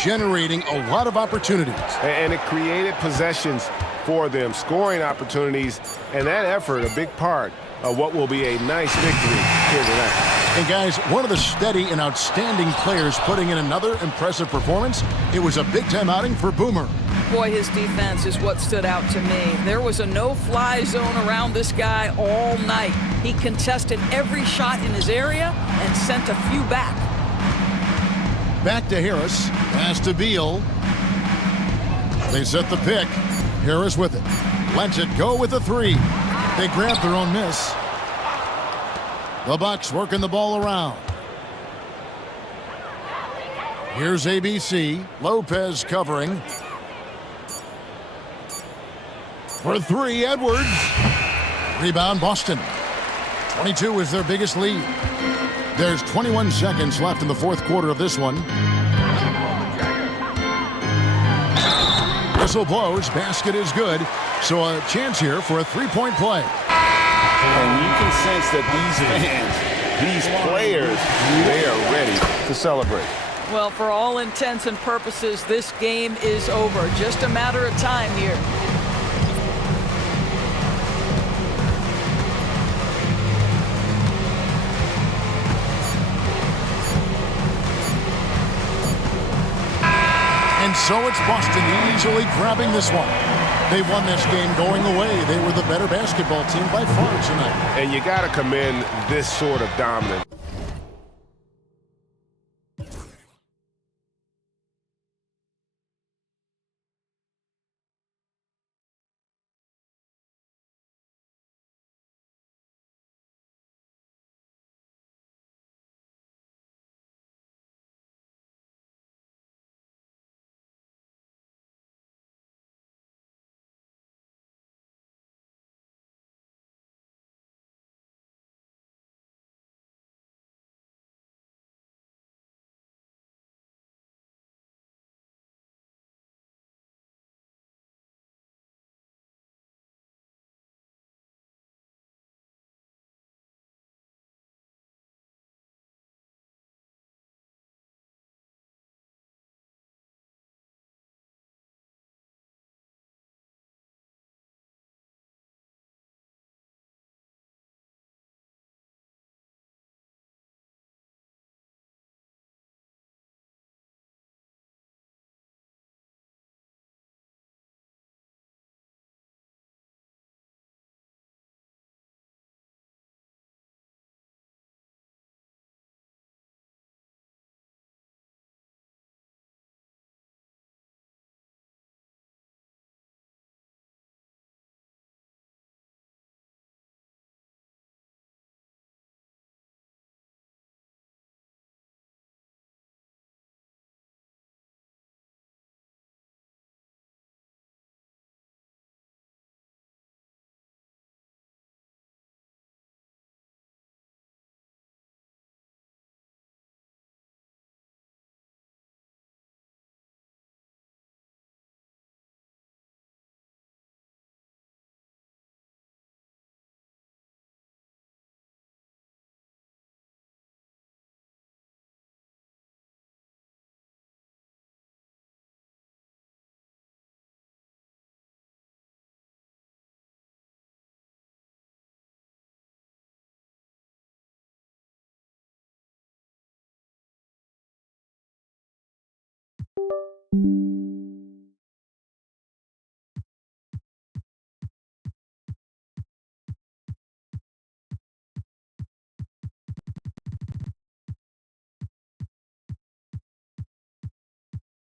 generating a lot of opportunities. And it created possessions for them, scoring opportunities, and that effort, a big part of what will be a nice victory here tonight. And guys, one of the steady and outstanding players putting in another impressive performance. It was a big-time outing for Boomer. Boy, his defense is what stood out to me. There was a no-fly zone around this guy all night. He contested every shot in his area and sent a few back. Back to Harris. Pass to Beal. They set the pick. Harris with it. Lets it go with a three. They grab their own miss. The Bucks working the ball around. Here's ABC. Lopez covering. For three, Edwards. Rebound, Boston. 22 is their biggest lead. There's 21 seconds left in the fourth quarter of this one. Whistle blows. Basket is good. So a chance here for a three-point play. And you can sense that these fans, these players, they are ready to celebrate. Well, for all intents and purposes, this game is over. Just a matter of time here. And so it's Boston easily grabbing this one. They won this game going away. They were the better basketball team by far tonight. And you got to commend this sort of dominance.